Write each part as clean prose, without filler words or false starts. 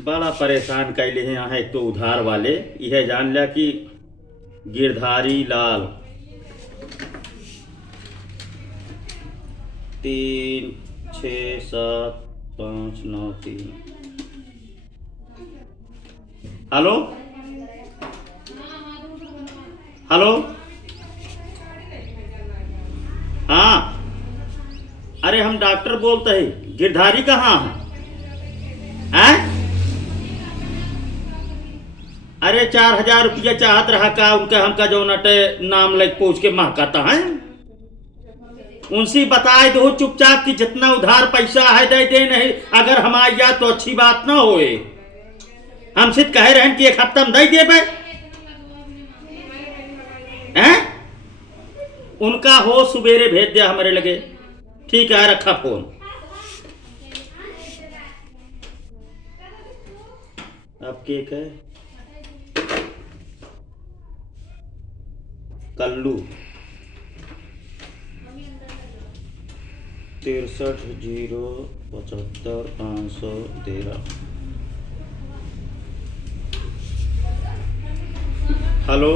बड़ा परेशान कैले हैं यहाँ। एक तो उधार वाले यह जान लिया कि गिरधारी लाल 36753। Hello hello. हाँ, अरे हम डॉक्टर बोलते हैं। गिरधारी कहाँ है? अरे 4000 रुपया चाहत रहा का उनका, हमका जो नटे नाम लग पूछ के महकाता है। उनसे बताए दो चुपचाप कि जितना उधार पैसा है दे दे, नहीं अगर हम आया तो अच्छी बात ना होए। हमसे कह रहे हैं कि एक हफ्ता में दे देवे हैं। उनका हो सुबेरे भेज दिया हमारे लगे। ठीक है, रखा फोन। अब केक है कल्लू 63075513। हेलो।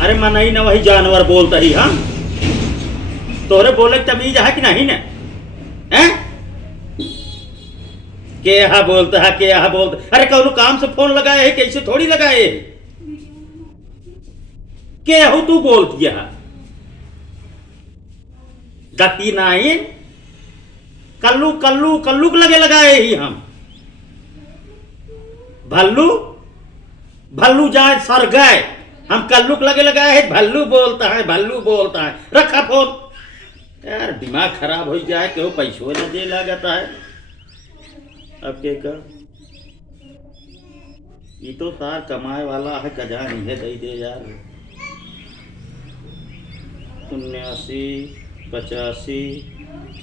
अरे मन ही ना, वही जानवर बोलता ही। हाँ, तोरे बोले तमीज है कि नहीं ना? हैं? के यहाँ बोलता है, के यहाँ बोलता। अरे कौन काम से फोन लगाए है, कैसे थोड़ी लगाए। के हो तू बोल दिया गति नहीं। कल्लू कल्लू कल्लू के लगे लगाए ही हम। भल्लू भल्लू जाए सर गए। हम कल्लू के लगे लगाए हैं। भल्लू बोलता है, भल्लू बोलता है। रखा फोन। यार दिमाग खराब हो जाए, क्यों पैसों न दे लगता है। अब के कर, ये तो सार कमाए वाला है, कजा नहीं है। दे दे यार। 79 85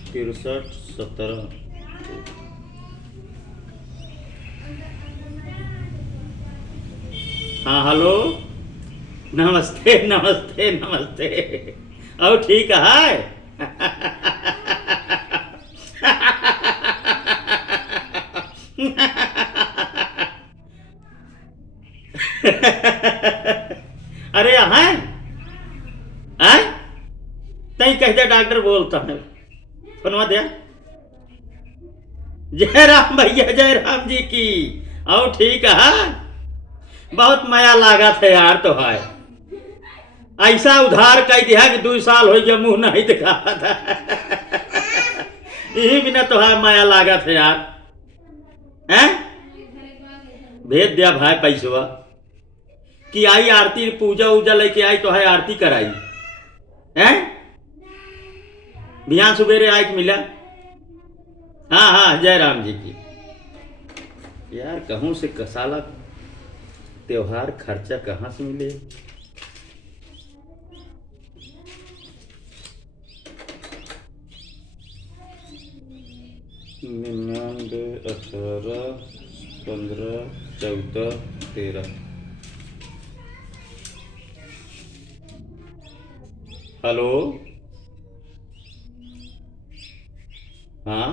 63 17। हाँ हेलो, नमस्ते नमस्ते नमस्ते। और ठीक है? अरे यहाँ आए तई कह दे डॉक्टर बोलता है। सुनवा दिया। जय राम भैया, जय राम जी की। और ठीक है? बहुत माया लागत है यार। तो है ऐसा उधार कह दिया कि 2 साल हो गया मुंह नहीं दिखा था। यही बिना तो है माया लागत है यार। हैं? भेज दिया भाई पैसवा कि आई आरती पूजा उजा लेके आई तो है आरती कराई हैं। बिहान सुबेरे आई मिला। हाँ हाँ, जय राम जी की। यार कहूँ से कसाला त्योहार खर्चा कहाँ से मिले। निन्यानवे 18 15 14 13। हेलो। हाँ,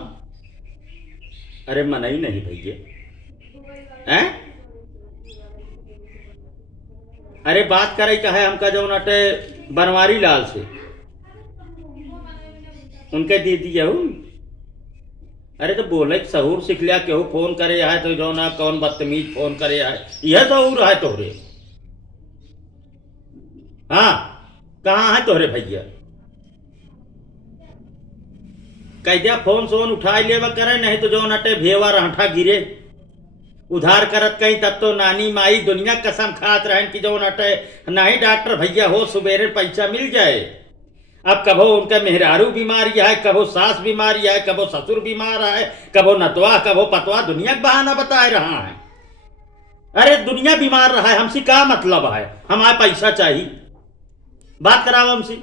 अरे मन ही नहीं भैया। हैं? अरे बात करे का है हमका जो नटे बनवारी लाल से उनके दे दिया हूँ। अरे तो बोले सहूर सीख लिया, केहू फोन करे है तो जो ना कौन बदतमीज फोन करे है, यह सहूर है तोहरे। हाँ, कहाँ है तोहरे भैया? कह दिया फोन सोन उठा लेवा करे, नहीं तो जो नटे भेवा राठा गिरे। उधार करत कहीं तब तो नानी माई दुनिया कसम खात रहें कि जो नटे नहीं डॉक्टर भैया हो सुबेरे पैसा मिल जाए। अब कभो उनका मेहरारू बीमारी है, कभो सास बीमारी है, कभो ससुर बीमार है, कभो नतवा कभो पतवा, दुनिया का बहाना बताए रहा है। अरे दुनिया बीमार रहा है, हमसे क्या मतलब है। हमारे पैसा चाहिए, बात कराओ हमसे।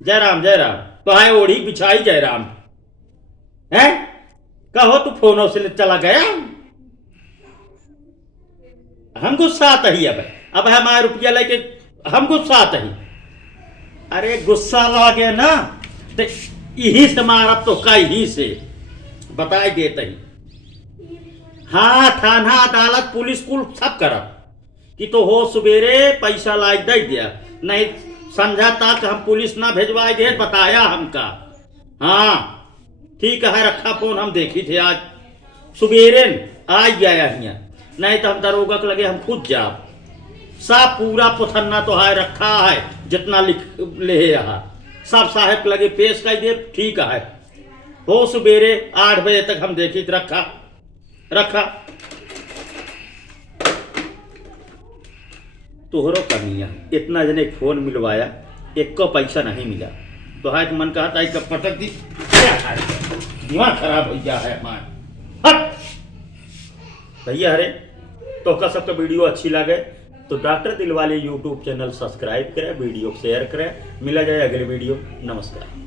जय राम जय राम। तो है ओढ़ी बिछाई जय राम है। कहो तू फोनों से चला गया। हम गुस्सा आता ही अब हमारे रुपया लेके हम गुस्सा आता ही। अरे गुस्सा लगे ना तो यही से मारब तो कहीं से बताई देते ही। हाँ, थाना अदालत पुलिस कुल सब करब कि तो हो सवेरे पैसा लाई दे दिया, नहीं समझा तक हम पुलिस ना भेजवाए दे, बताया हमका। हाँ ठीक है, रखा फोन, हम देखी थे आज सवेरे आ गया यहाँ, नहीं तो हम दरोगा के लगे हम खुद जाब। सब पूरा पुथन्ना तो है रखा है, जितना लिख ले यहाँ सब साहेब के लगे पेश कर दे। ठीक है, हो सवेरे 8 बजे तक हम देखी रखा रखा। तोहरो कमिया इतना जने फोन मिलवाया, एक को पैसा नहीं मिला तो है मन कहता है पटक दी, दिमाग खराब हो गया है हमारा। हट भैया, अरे तो का सबका वीडियो अच्छी लगे तो doctor Dilwale YouTube channel subscribe करें, वीडियो शेयर करें। मिला जाए अगले वीडियो। नमस्कार।